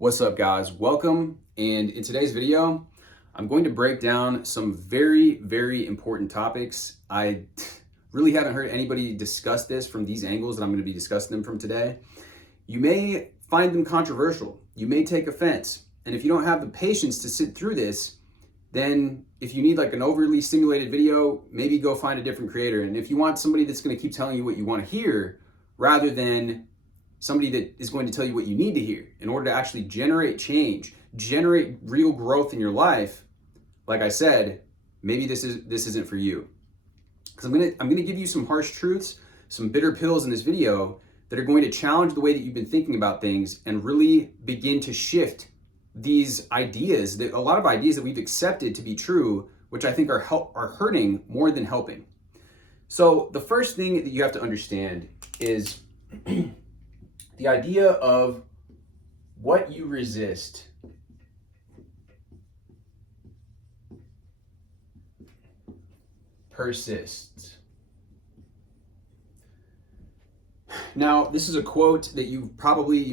What's up, guys? Welcome. And in today's video, I'm going to break down some very important topics. I really haven't heard anybody discuss this from these angles that I'm going to be discussing them from today. You may find them controversial. You may take offense. And if you don't have the patience to sit through this, then if you need like an overly stimulated video, maybe go find a different creator. And if you want somebody that's going to keep telling you what you want to hear rather than somebody that is going to tell you what you need to hear in order to actually generate change, generate real growth in your life, like I said, maybe this isn't for you. Because I'm gonna give you some harsh truths, some bitter pills in this video that are going to challenge the way that you've been thinking about things and really begin to shift these ideas, that a lot of ideas that we've accepted to be true, which I think are hurting more than helping. So the first thing that you have to understand is the idea of what you resist persists. Now, this is a quote that you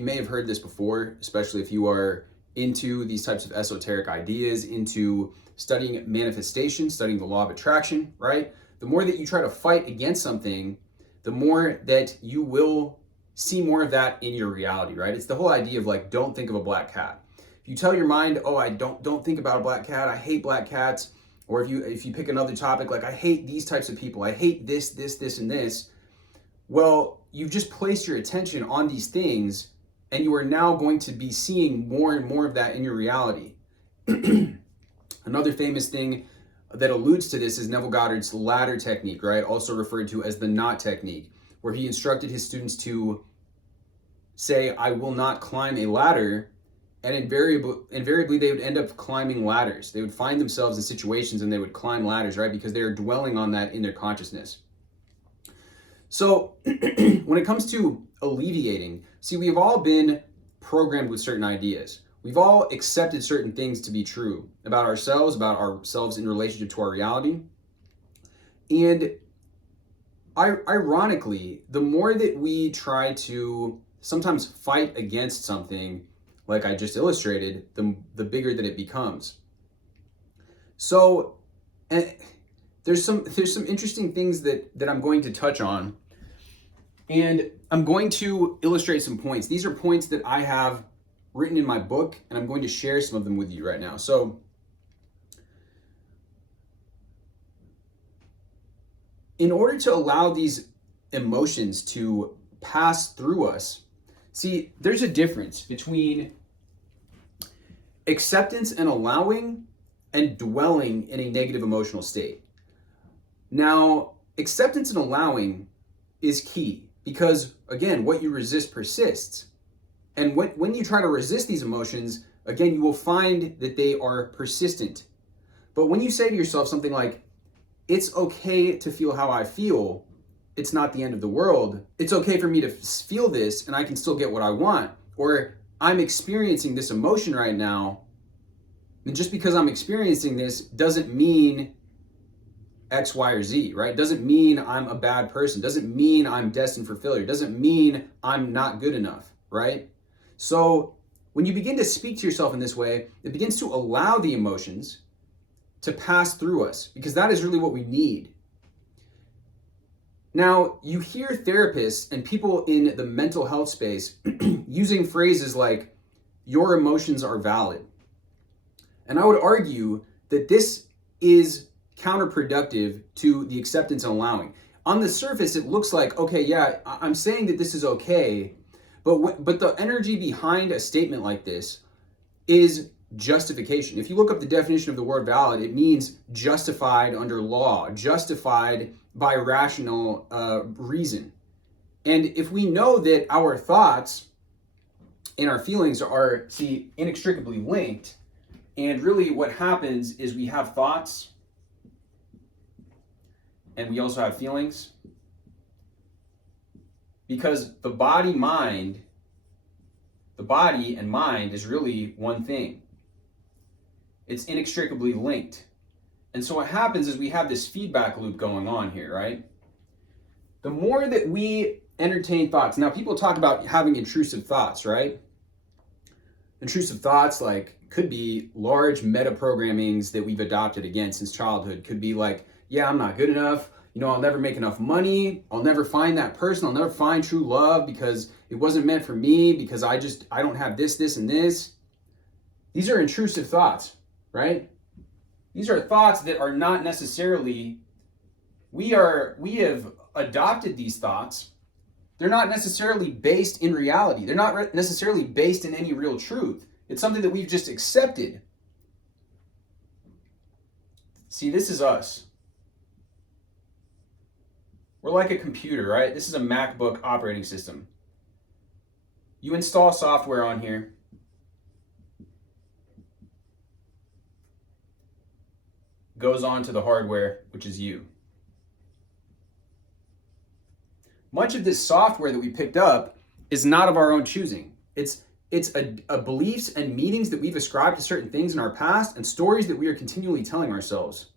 may have heard this before, especially if you are into these types of esoteric ideas, into studying manifestation, studying the law of attraction, right? The more that you try to fight against something, the more that you will see more of that in your reality, right? It's the whole idea of like, don't think of a black cat. If you tell your mind, oh, I don't think about a black cat, I hate black cats, or if you pick another topic, like I hate these types of people, I hate this, and this, well, you've just placed your attention on these things and you are now going to be seeing more and more of that in your reality. Another famous thing that alludes to this is Neville Goddard's ladder technique, right? Also referred to as the knot technique, where he instructed his students to say, I will not climb a ladder, and invariably they would end up climbing ladders. They would find themselves in situations and they would climb ladders, right? Because they are dwelling on that in their consciousness. So when it comes to alleviating, see, we've all been programmed with certain ideas. We've all accepted certain things to be true about ourselves in relationship to our reality. And ironically, the more that we try to sometimes fight against something, like I just illustrated, the bigger that it becomes. So there's some interesting things that I'm going to touch on, and I'm going to illustrate some points. These are points that I have written in my book, and I'm going to share some of them with you right now. So in order to allow these emotions to pass through us, see, there's a difference between acceptance and allowing and dwelling in a negative emotional state. Now, acceptance and allowing is key because, again, what you resist persists. And when you try to resist these emotions, again, you will find that they are persistent. But when you say to yourself something like, it's okay to feel how I feel, it's not the end of the world, it's okay for me to feel this and I can still get what I want, or I'm experiencing this emotion right now, and just because I'm experiencing this doesn't mean X, Y, or Z, right? Doesn't mean I'm a bad person, doesn't mean I'm destined for failure, doesn't mean I'm not good enough, right? So when you begin to speak to yourself in this way, it begins to allow the emotions to pass through us, because that is really what we need. Now, you hear therapists and people in the mental health space using phrases like, your emotions are valid. And I would argue that this is counterproductive to the acceptance and allowing. On the surface, it looks like, okay, yeah, I'm saying that this is okay, but the energy behind a statement like this is justification. If you look up the definition of the word valid, it means justified under law, justified by rational reason. And if we know that our thoughts and our feelings are, inextricably linked, and really what happens is we have thoughts and we also have feelings, because the body and mind is really one thing. It's inextricably linked. And so what happens is we have this feedback loop going on here, right? The more that we entertain thoughts, now people talk about having intrusive thoughts, right? Intrusive thoughts like could be large meta programmings that we've adopted again since childhood. Could be like, yeah, I'm not good enough. I'll never make enough money. I'll never find that person. I'll never find true love because it wasn't meant for me, because I don't have this, and this. These are intrusive thoughts, right? These are thoughts that are not necessarily, we have adopted these thoughts. They're not necessarily based in reality. They're not necessarily based in any real truth. It's something that we've just accepted. See, this is us. We're like a computer, right? This is a MacBook operating system. You install software on here. Goes on to the hardware, which is you. Much of this software that we picked up is not of our own choosing. It's a beliefs and meanings that we've ascribed to certain things in our past and stories that we are continually telling ourselves.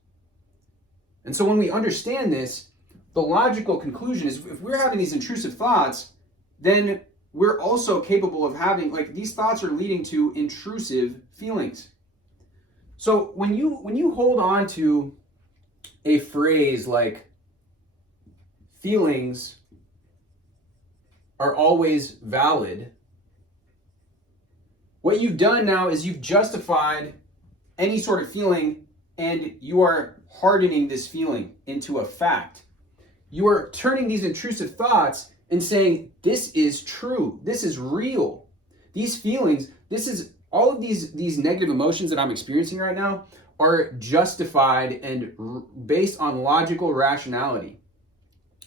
And so when we understand this, the logical conclusion is if we're having these intrusive thoughts, then we're also capable of having, like, these thoughts are leading to intrusive feelings. So when you hold on to a phrase like feelings are always valid, what you've done now is you've justified any sort of feeling, and you are hardening this feeling into a fact. You are turning these intrusive thoughts and saying, this is true, this is real. These feelings, all of these negative emotions that I'm experiencing right now are justified and based on logical rationality.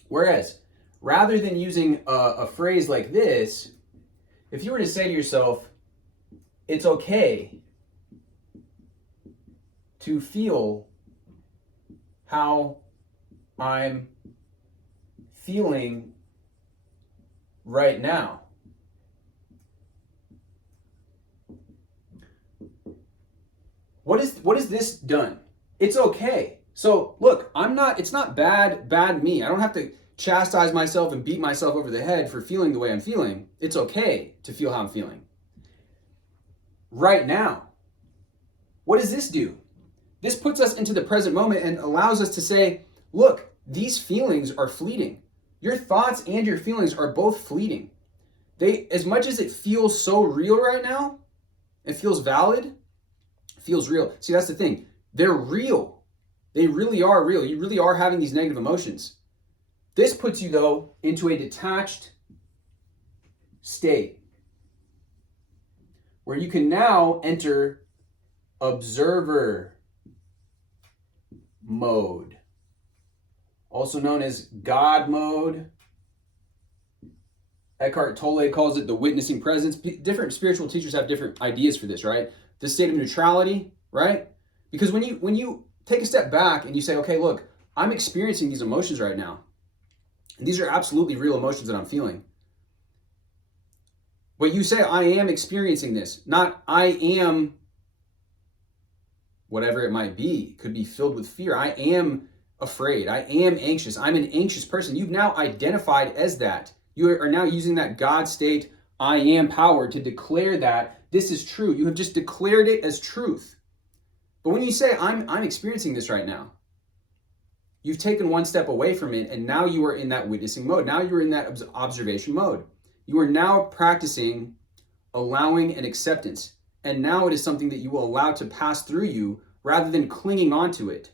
Whereas, rather than using a phrase like this, if you were to say to yourself, it's okay to feel how I'm feeling right now. What is this done? It's okay. So look, it's not bad me. I don't have to chastise myself and beat myself over the head for feeling the way I'm feeling. It's okay to feel how I'm feeling. Right now. What does this do? This puts us into the present moment and allows us to say, look, these feelings are fleeting. Your thoughts and your feelings are both fleeting. As much as it feels so real right now, it feels valid, feels real. See, that's the thing. They're real. They really are real. You really are having these negative emotions. This puts you, though, into a detached state where you can now enter observer mode, also known as God mode. Eckhart Tolle calls it the witnessing presence. Different spiritual teachers have different ideas for this, right? The state of neutrality, right? Because when you take a step back and you say, okay, look, I'm experiencing these emotions right now. And these are absolutely real emotions that I'm feeling. But you say, I am experiencing this, not I am whatever it might be. It could be filled with fear. I am afraid. I am anxious. I'm an anxious person. You've now identified as that. You are now using that God state, I am power, to declare that this is true. You have just declared it as truth. But when you say, I'm experiencing this right now, you've taken one step away from it, and now you are in that witnessing mode. Now you're in that observation mode. You are now practicing allowing and acceptance. And now it is something that you will allow to pass through you rather than clinging onto it.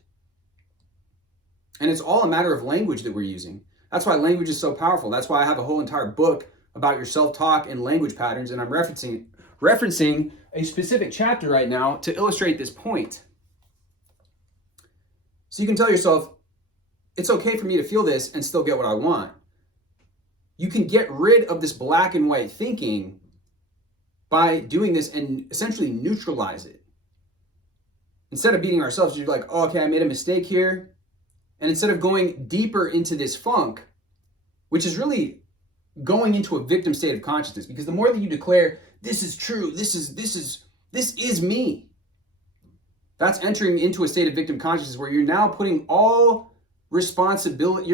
And it's all a matter of language that we're using. That's why language is so powerful. That's why I have a whole entire book about your self-talk and language patterns, and I'm referencing a specific chapter right now to illustrate this point. So you can tell yourself, it's okay for me to feel this and still get what I want. You can get rid of this black and white thinking by doing this and essentially neutralize it. Instead of beating ourselves, you're like, oh, okay, I made a mistake here. And instead of going deeper into this funk, which is really going into a victim state of consciousness, because the more that you declare, this is true, this is me, that's entering into a state of victim consciousness where you're now putting all responsibility,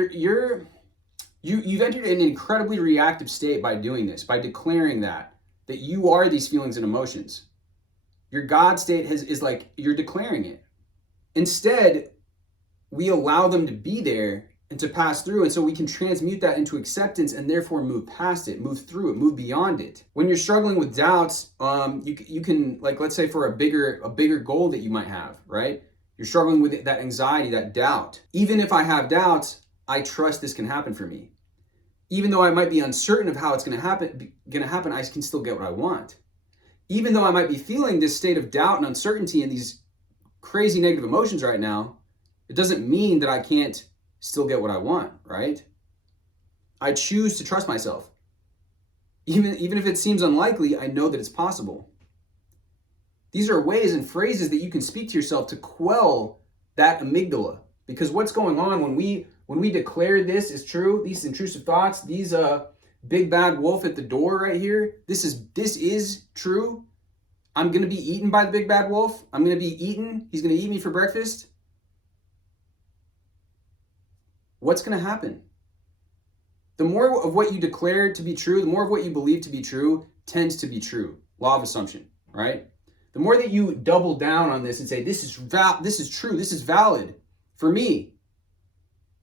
you've entered an incredibly reactive state by doing this, by declaring that. that you are these feelings and emotions. Your God state is like you're declaring it. Instead, we allow them to be there and to pass through, and so we can transmute that into acceptance and therefore move past it, move through it, move beyond it. When you're struggling with doubts, you can, like, let's say for a bigger goal that you might have, right? You're struggling with that anxiety, that doubt. Even if I have doubts, I trust this can happen for me. Even though I might be uncertain of how it's going to happen, I can still get what I want. Even though I might be feeling this state of doubt and uncertainty and these crazy negative emotions right now, it doesn't mean that I can't still get what I want, right? I choose to trust myself. Even if it seems unlikely, I know that it's possible. These are ways and phrases that you can speak to yourself to quell that amygdala. Because what's going on when we declare this is true, these intrusive thoughts, these big bad wolf at the door right here, this is true. I'm going to be eaten by the big bad wolf. I'm going to be eaten. He's going to eat me for breakfast. What's going to happen? The more of what you declare to be true, the more of what you believe to be true tends to be true. Law of assumption, right? The more that you double down on this and say, this is true, this is valid for me.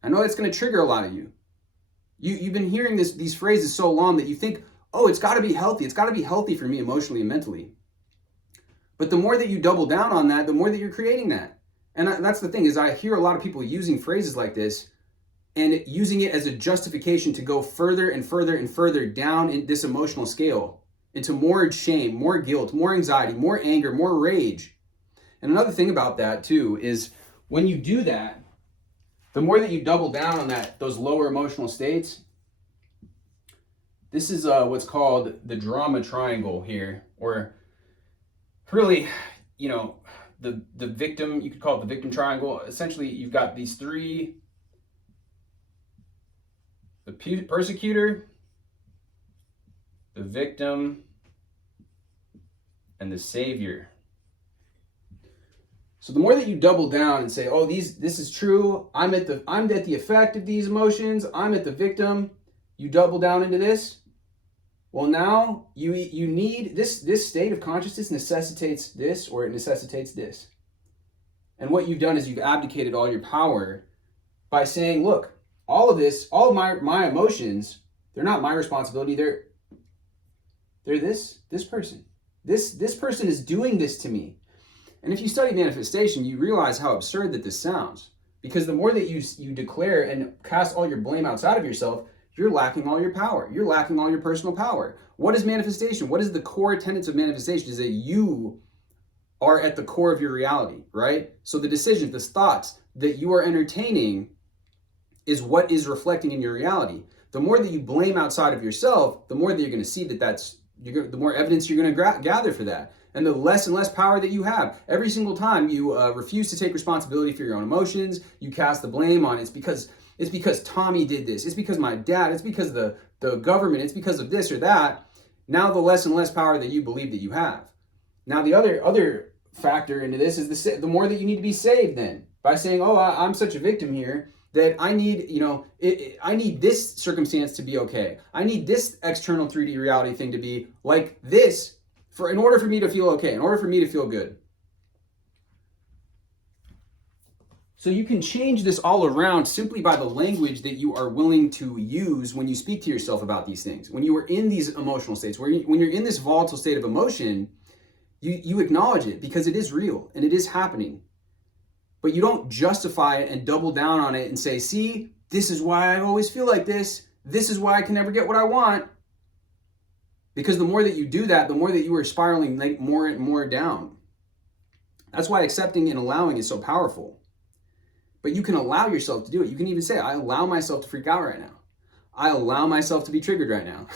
I know that's going to trigger a lot of you. You've been hearing these phrases so long that you think, oh, it's got to be healthy. It's got to be healthy for me emotionally and mentally. But the more that you double down on that, the more that you're creating that. And that's the thing, is I hear a lot of people using phrases like this and using it as a justification to go further and further and further down in this emotional scale into more shame, more guilt, more anxiety, more anger, more rage. And another thing about that too is when you do that, the more that you double down on those lower emotional states, this is what's called the drama triangle here, or really, the victim, you could call it the victim triangle. Essentially, you've got these three: the persecutor, the victim, and the savior. So the more that you double down and say, oh, this is true, I'm at the effect of these emotions, I'm at the victim, you double down into this. Well, now you need this state of consciousness necessitates this, or it necessitates this. And what you've done is you've abdicated all your power by saying, look, all of my emotions, they're not my responsibility. They're this person. This person is doing this to me. And if you study manifestation, you realize how absurd that this sounds. Because the more that you declare and cast all your blame outside of yourself, you're lacking all your power. You're lacking all your personal power. What is manifestation? What is the core tenets of manifestation? Is that you are at the core of your reality, right? So the decisions, the thoughts that you are entertaining is what is reflecting in your reality. The more that you blame outside of yourself, the more that you're going to see the more evidence you're going to gather for that. And the less and less power that you have. Every single time you refuse to take responsibility for your own emotions, you cast the blame on it's because Tommy did this. It's because my dad. It's because the government. It's because of this or that. Now the less and less power that you believe that you have. Now the other factor into this is the more that you need to be saved then. By saying, oh, I'm such a victim here that I need, I need this circumstance to be okay. I need this external 3D reality thing to be like this in order for me to feel okay, in order for me to feel good. So you can change this all around simply by the language that you are willing to use when you speak to yourself about these things. When you are in these emotional states, when you're in this volatile state of emotion, you acknowledge it because it is real and it is happening. But you don't justify it and double down on it and say, see, this is why I always feel like this. This is why I can never get what I want. Because the more that you do that, the more that you are spiraling like more and more down. That's why accepting and allowing is so powerful. But you can allow yourself to do it. You can even say, I allow myself to freak out right now. I allow myself to be triggered right now.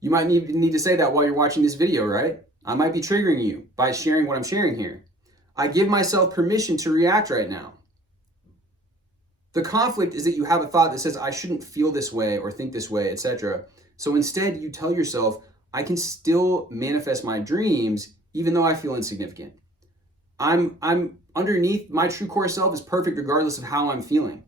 You might need to say that while you're watching this video, right? I might be triggering you by sharing what I'm sharing here. I give myself permission to react right now. The conflict is that you have a thought that says, I shouldn't feel this way or think this way, etc. So instead, you tell yourself, I can still manifest my dreams even though I feel insignificant. I'm underneath, my true core self is perfect regardless of how I'm feeling.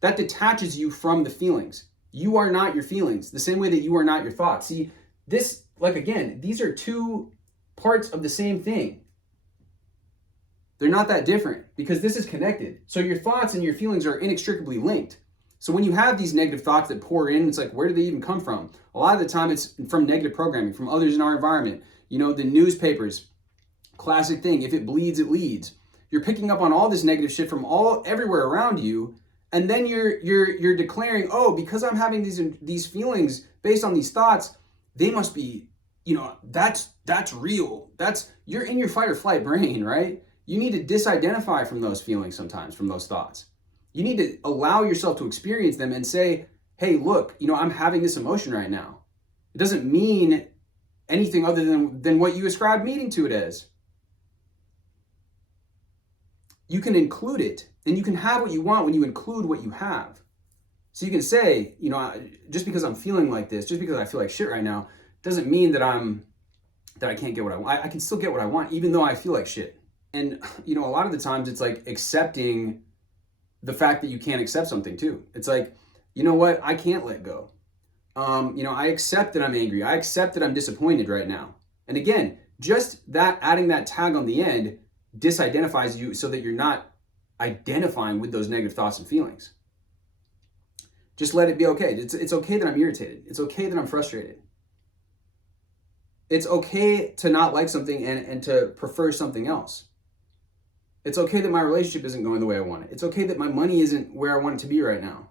That detaches you from the feelings. You are not your feelings, the same way that you are not your thoughts. See, this like, again, these are two parts of the same thing. They're not that different because this is connected. So your thoughts and your feelings are inextricably linked. So when you have these negative thoughts that pour in, it's like, where do they even come from? A lot of the time it's from negative programming, from others in our environment. You know, the newspapers, classic thing, if it bleeds, it leads. You're picking up on all this negative shit from everywhere around you, and then you're declaring, oh, because I'm having these feelings based on these thoughts, they must be, you know, that's real. You're in your fight or flight brain, right? You need to disidentify from those feelings sometimes, from those thoughts. You need to allow yourself to experience them and say, hey, look, you know, I'm having this emotion right now. It doesn't mean anything other than what you ascribe meaning to it as. You can include it, and you can have what you want when you include what you have. So you can say, you know, just because I'm feeling like this, just because I feel like shit right now, doesn't mean that I can't get what I want. I can still get what I want, even though I feel like shit. And, you know, a lot of the times it's like accepting the fact that you can't accept something too. It's like, you know what? I can't let go. You know, I accept that I'm angry. I accept that I'm disappointed right now. And again, just that, adding that tag on the end disidentifies you so that you're not identifying with those negative thoughts and feelings. Just let it be okay. It's okay that I'm irritated. It's okay that I'm frustrated. It's okay to not like something and to prefer something else. It's okay that my relationship isn't going the way I want it. It's okay that my money isn't where I want it to be right now.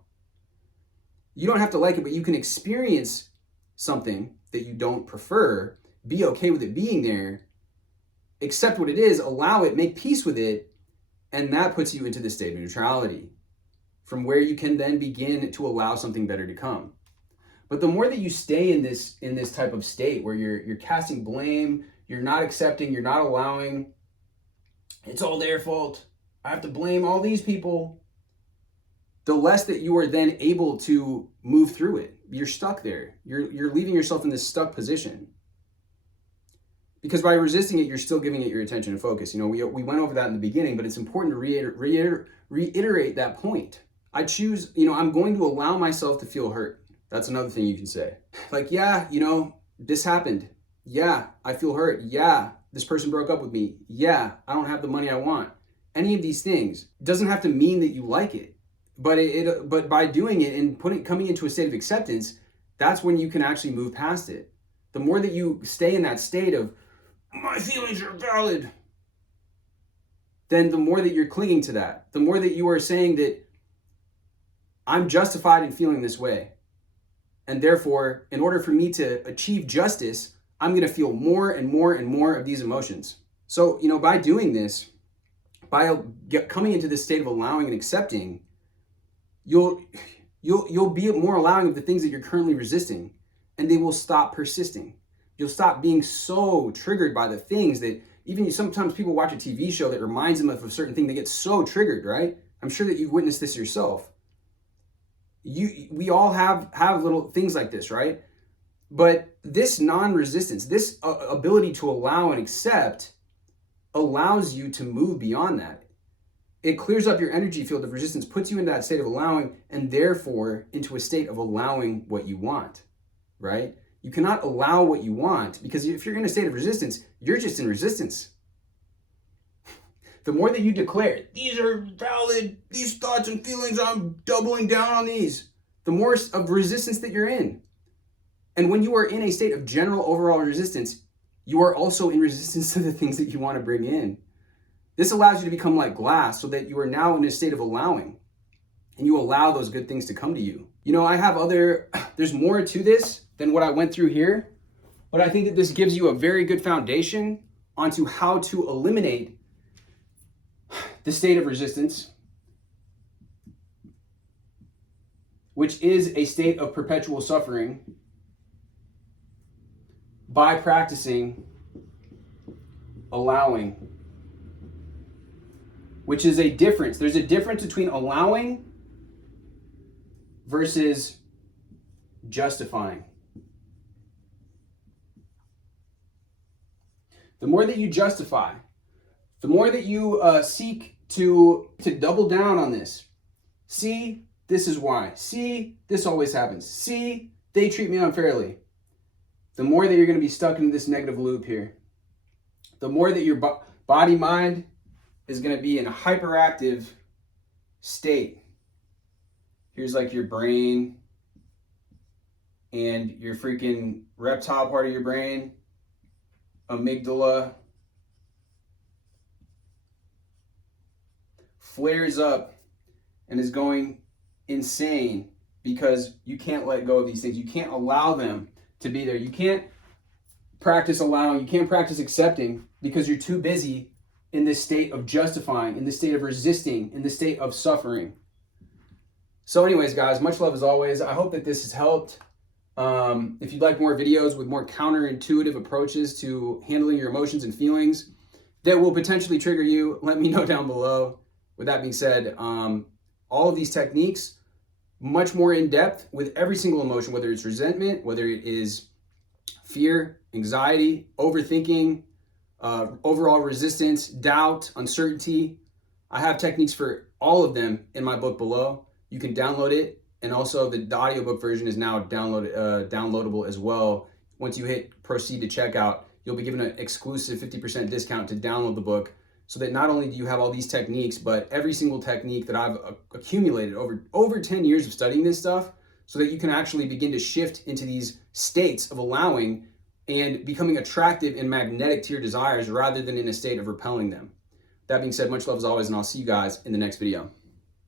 You don't have to like it, but you can experience something that you don't prefer, be okay with it being there, accept what it is, allow it, make peace with it, and that puts you into the state of neutrality, from where you can then begin to allow something better to come. But the more that you stay in this type of state where you're casting blame, you're not accepting, you're not allowing, it's all their fault, I have to blame all these people, the less that you are then able to move through it. You're stuck there. You're leaving yourself in this stuck position. Because by resisting it, you're still giving it your attention and focus. You know, we went over that in the beginning, but it's important to reiterate that point. I choose, you know, I'm going to allow myself to feel hurt. That's another thing you can say. Like, yeah, you know, this happened. Yeah, I feel hurt. Yeah, this person broke up with me. Yeah, I don't have the money I want. Any of these things doesn't have to mean that you like it. But by doing it and coming into a state of acceptance, that's when you can actually move past it. The more that you stay in that state of, my feelings are valid, then the more that you're clinging to that, the more that you are saying that I'm justified in feeling this way. And therefore, in order for me to achieve justice, I'm going to feel more and more and more of these emotions. So, you know, by doing this, by coming into this state of allowing and accepting, you'll be more allowing of the things that you're currently resisting, and they will stop persisting. You'll stop being so triggered by the things that even sometimes people watch a TV show that reminds them of a certain thing. They get so triggered, right? I'm sure that you've witnessed this yourself. We all have little things like this, right? But this non-resistance, this ability to allow and accept allows you to move beyond that. It clears up your energy field of resistance, puts you in that state of allowing, and therefore into a state of allowing what you want, right? You cannot allow what you want, because if you're in a state of resistance, you're just in resistance. The more that you declare, these are valid, these thoughts and feelings, I'm doubling down on these, the more of resistance that you're in. And when you are in a state of general overall resistance, you are also in resistance to the things that you want to bring in. This allows you to become like glass, so that you are now in a state of allowing, and you allow those good things to come to you. You know, there's more to this than what I went through here, but I think that this gives you a very good foundation onto how to eliminate the state of resistance, which is a state of perpetual suffering, by practicing allowing, which is a difference. There's a difference between allowing versus justifying. The more that you justify, the more that you seek to double down on this. See, this is why. See, this always happens. See, they treat me unfairly. the more that you're going to be stuck in this negative loop here. The more that your body mind is going to be in a hyperactive state. Here's like your brain and your freaking reptile part of your brain, amygdala, flares up and is going insane because you can't let go of these things. You can't allow them to be there. You can't practice allowing, you can't practice accepting because you're too busy in this state of justifying, in this state of resisting, in this state of suffering. So anyways, guys, much love as always. I hope that this has helped. If you'd like more videos with more counterintuitive approaches to handling your emotions and feelings that will potentially trigger you, let me know down below. With that being said, all of these techniques, much more in depth with every single emotion, whether it's resentment, whether it is fear, anxiety, overthinking, overall resistance, doubt, uncertainty. I have techniques for all of them in my book below. You can download it, and also the audiobook version is now downloadable as well. Once you hit proceed to checkout, you'll be given an exclusive 50% discount to download the book, so that not only do you have all these techniques, but every single technique that I've accumulated over 10 years of studying this stuff, so that you can actually begin to shift into these states of allowing and becoming attractive and magnetic to your desires rather than in a state of repelling them. That being said, much love as always, and I'll see you guys in the next video.